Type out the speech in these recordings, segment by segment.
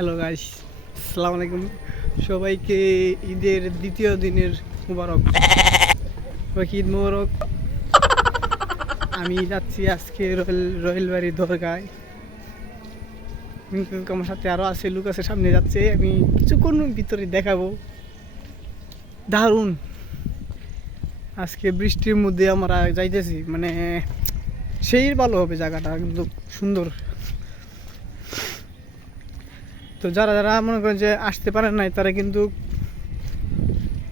Hello guys, আসসালামু আলাইকুম। সবাইকে ঈদের দ্বিতীয় দিনের মুবারক। সবাইকে ঈদ মুবারক। আমি যাচ্ছি আজকে রয়েলবাড়ি দরগায়, কিন্তু আমার সাথে আরও আছে লোক আছে, সামনে যাচ্ছে। আমি কিছুক্ষণ ভিতরে দেখাবো। দারুণ, আজকে বৃষ্টির মধ্যে আমরা যাইতেছি, মানে সেই ভালো হবে জায়গাটা, কিন্তু সুন্দর। তো যারা যারা মনে করেন যে আসতে পারেন নাই, তারা কিন্তু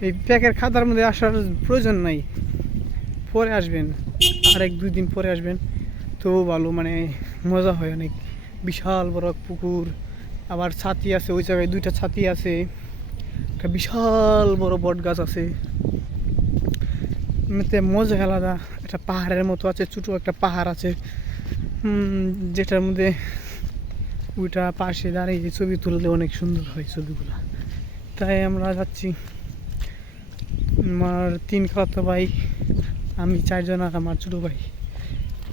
এই প্যাকের খাতার মধ্যে আসার প্রয়োজন নাই, পরে আসবেন, আর 1-2 দিন পরে আসবেন, তো ভালো, মানে মজা হয় অনেক। বিশাল বড় পুকুর, আবার ছাতি আছে, ওই জায়গায় 2টা ছাতি আছে, একটা বিশাল বড় বট গাছ আছে, এমনিতে মজা আলাদা। একটা পাহাড়ের মতো আছে, ছোটো একটা পাহাড় আছে, যেটার মধ্যে ওইটা পাশে দাঁড়িয়ে ছবি তুললে অনেক সুন্দর হয় ছবিগুলো। তাই আমরা যাচ্ছি, আমার 3 খালাতো ভাই, আমি 4 জন, আর আমার ছোটো ভাই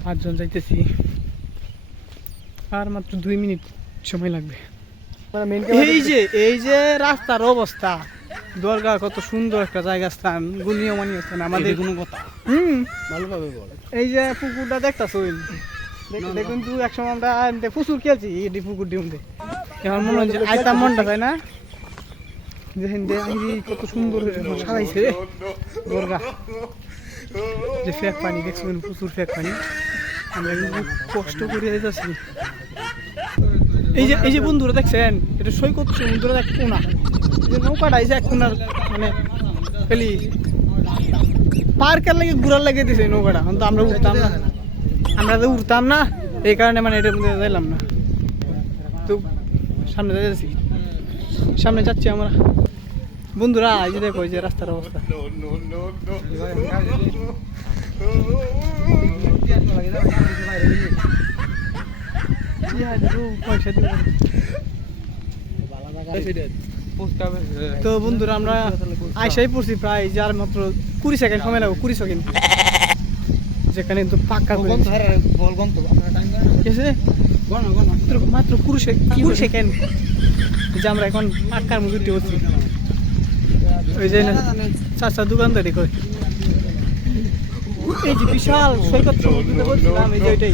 5 জন যাইতেছি। আর মাত্র 2 মিনিট সময় লাগবে। এই যে রাস্তার অবস্থা, দরগা কত সুন্দর একটা জায়গা, স্থান, গুণীয়মানীয় স্থান আমাদের। কোনো কথা ভালোভাবে বল। এই যে পুকুরটা দেখতেছ, দেখুন তো, একসময় আমরা প্রচুর খেলছি এই পুকুরটির মধ্যে। এখন মনে হচ্ছে আইতাম, মনটা তাই না? দেখেন কত সুন্দর সাজাইছে রে দরগা। যে ফেক পানি দেখছেন, প্রচুর ফেক পানি। আমরা কিন্তু কষ্ট করে যাচ্ছি। এই যে বন্ধুরা দেখছেন, এটা সৈকত সমুদ্রের এক কোনা, যে নৌকাটা এই যে এক কোনার, মানে খালি পার্কের লাগে ঘুরার লাগিয়ে দিছে নৌকাটা। কিন্তু আমরা তো উঠতাম না, এই কারণে মানে এটার মধ্যে যাইলাম না। তো সামনে যাচ্ছি আমরা বন্ধুরা। এই যে দেখো, এই যে রাস্তার অবস্থা। তো বন্ধুরা, আমরা আইসাই পড়ছি প্রায়, যার মাত্র 20 সেকেন্ড সময় লাগবে, 20 সেকেন্ড, যেখানে কিন্তু পাক্কা মাত্র 20 সেকেন্ড, যে আমরা এখন পাক্কার মধ্যে উঠে পড়ছি। ওই যে চাচা দোকানদারি করে, এই যে বিশাল সৈকত সমুদ্রে বলছিলাম, এই যে ওইটাই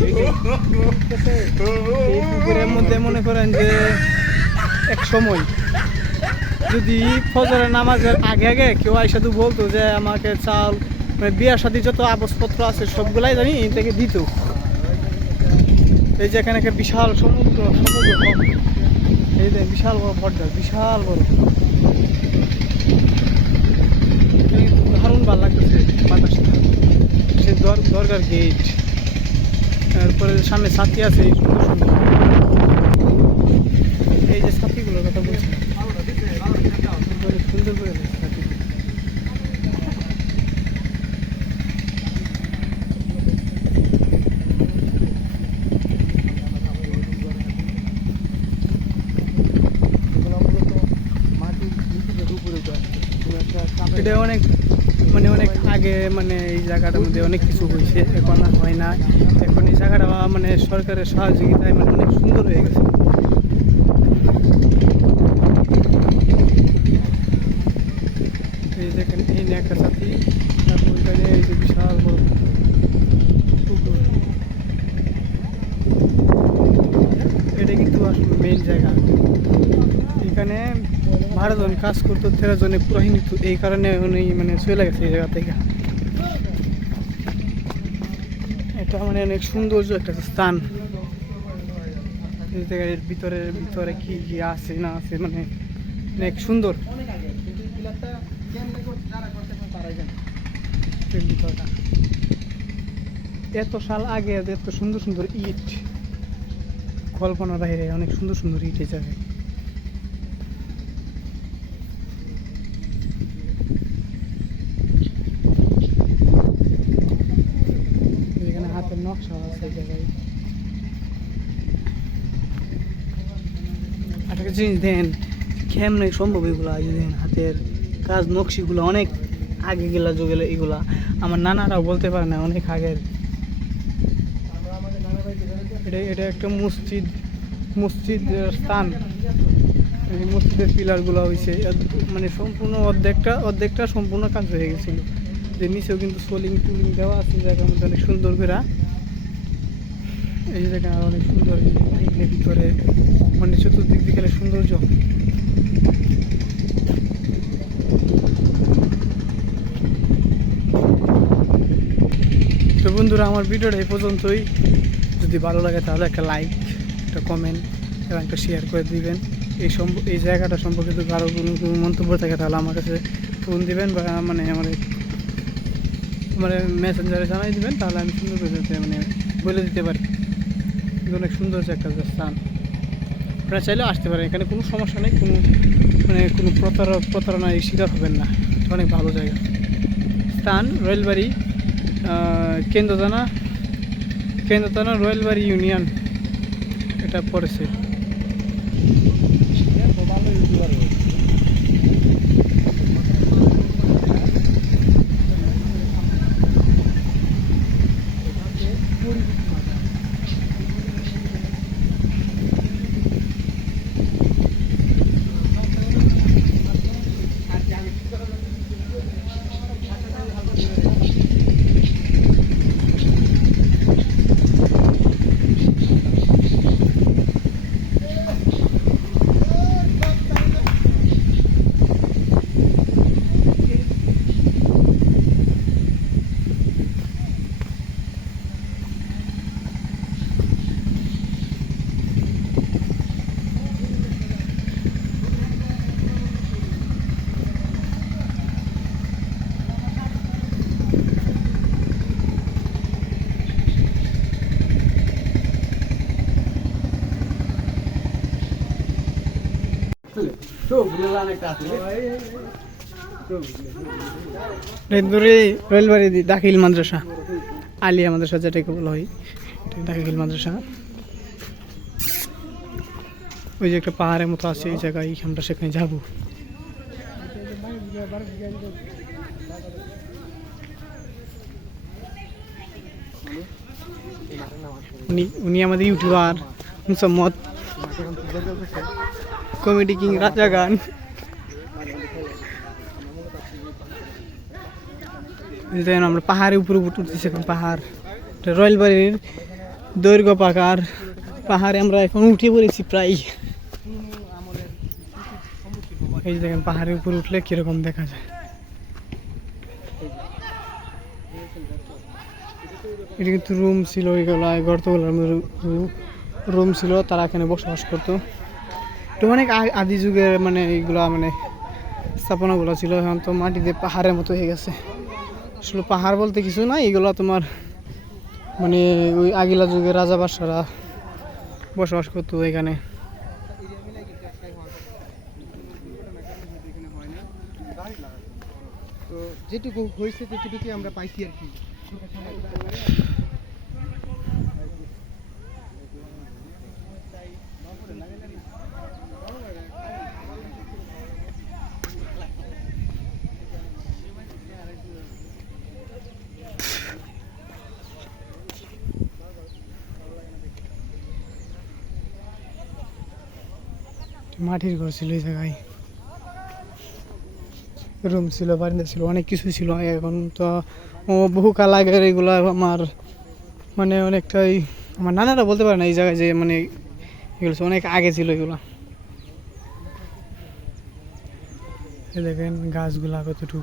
এই পুকুরের মধ্যে মনে করেন যে এক সময় যদি ফজরের নামাজের আগে কেউ আইসাদু বলতো যে আমাকে চাল, মানে বিয়ার সাথে যত আবজপত্র আছে সবগুলাই জানি এই থেকে দিত। এই যে এখানে একটা বিশাল সমুদ্র, এই যে বিশাল বড় বটগাছ, বিশাল বড়, দারুণ ভালো লাগতেছে বাতাসটা। সে দরগার গেট, তারপরে সামনে ছাতি আছে সুন্দর সুন্দর। এই যে ছাতিগুলোর কথা বলছি, সুন্দর করে ছাতি। এটা অনেক, মানে অনেক আগে, মানে এই জায়গাটার মধ্যে অনেক কিছু হয়েছে, এখন আর হয় না। এখন এই জায়গাটা মানে সরকারের সহযোগিতায় মানে অনেক সুন্দর হয়ে গেছে। এই দেখেন, এই একটা ছাতি, তারপর ওইখানে এই যে বিশাল বড় পুকুর। এটা কিন্তু আসলে মেইন জায়গা। এখানে 12 জন কাজ করতো, 13 জনে পুরাহিন, এই কারণে উনি মানে চলে গেছে এই জায়গা থেকে। এটা মানে অনেক সৌন্দর্য একটা স্থান। এই জায়গার ভিতরে কি কি আছে না আছে, মানে অনেক সুন্দর ভিতরটা। এত সাল আগে এত সুন্দর সুন্দর ইট, কল্পনার বাইরে, অনেক সুন্দর সুন্দর ইট এই জায়গায়। এখানে হাতের নকশা আছে এই জায়গায়। একটা জিনিস দেন, কেমনে সম্ভব এগুলা, এই দেন হাতের কাজ, নকশিগুলো অনেক আগে গেলা যুগেলে, এগুলা আমার নানারাও বলতে পারে না, অনেক আগের। এটা একটা মসজিদ, মসজিদ স্থান। এই মসজিদের পিলারগুলো হয়েছে মানে সম্পূর্ণ অর্ধেকটা সম্পূর্ণ কাজ হয়ে গেছিল। যে নিচেও কিন্তু সোলিং টুলিং দেওয়া আছে জায়গার মধ্যে অনেক সুন্দর করে। এই যে দেখেন আর অনেক সুন্দর ভিতরে মানে চতুর্দিক দিকে সৌন্দর্য। তো বন্ধুরা আমার ভিডিওটা এই পর্যন্তই। যদি ভালো লাগে তাহলে একটা লাইক, একটা কমেন্ট এবং একটা শেয়ার করে দিবেন। এই জায়গাটা সম্পর্কে যদি আরও কোনো মন্তব্য থাকে তাহলে আমার কাছে ফোন দিবেন বা মানে আমার মেসেঞ্জারে জানাই দিবেন, তাহলে আমি সুন্দর করে মানে বলে দিতে পারি। অনেক সুন্দর একটা স্থান, আপনারা চাইলেও আসতে পারেন, এখানে কোনো সমস্যা নেই, কোনো প্রতারণার শিকার হবেন না। অনেক ভালো জায়গা স্থান। রয়েলবাড়ি কেন্দ্রদানা রয়েলবাড়ি ইউনিয়ন এটা পড়েছে। রয়েলবাড়ি দাখিল মাদ্রাসা, আলিয়া মাদ্রাসা যেটাকে বলা হয়, দাখিল মাদ্রাসা। ওই যে একটা পাহাড়ের মতো আছে এই জায়গায়, আমরা সেখানে যাবো। উনি আমাদের ইউটিউবার মুসাম্মদ, কমেডি কিং রাজা গান। আমরা পাহাড়ের উপরে উঠতেছি এখন। পাহাড় রয়েলবাড়ির দৈর্ঘ্য পাহাড়ে আমরা এখন উঠে পড়েছি প্রায়। এই যে দেখেন পাহাড়ের উপরে উঠলে কিরকম দেখা যায়। এটা কিন্তু রুম ছিল, এগুলো গর্তগুলোর রুম ছিল, তারা এখানে বসবাস করতো। তো অনেক আদি যুগের মানে এইগুলা মানে স্থাপনাগুলো ছিল, এখন তো মাটিতে পাহাড়ের মতো হয়ে গেছে। আসলে পাহাড় বলতে কিছু না, এগুলো তোমার মানে ওই আগিলা যুগের রাজা বাদশারা বসবাস করতো এখানে। তো যেটুকু হয়েছে ততটুকু আমরা পাইছি আর কি। মাটির ঘর ছিল এই জায়গায়, রুম ছিল, বারিন্দা ছিল, অনেক কিছু ছিল। এখন তো বহুকাল আগের এগুলো আমার মানে অনেকটাই আমার নানারা বলতে পারে না এই জায়গায় যে মানে এগুলো অনেক আগে ছিল এগুলো। দেখেন গাছগুলা কতটুকু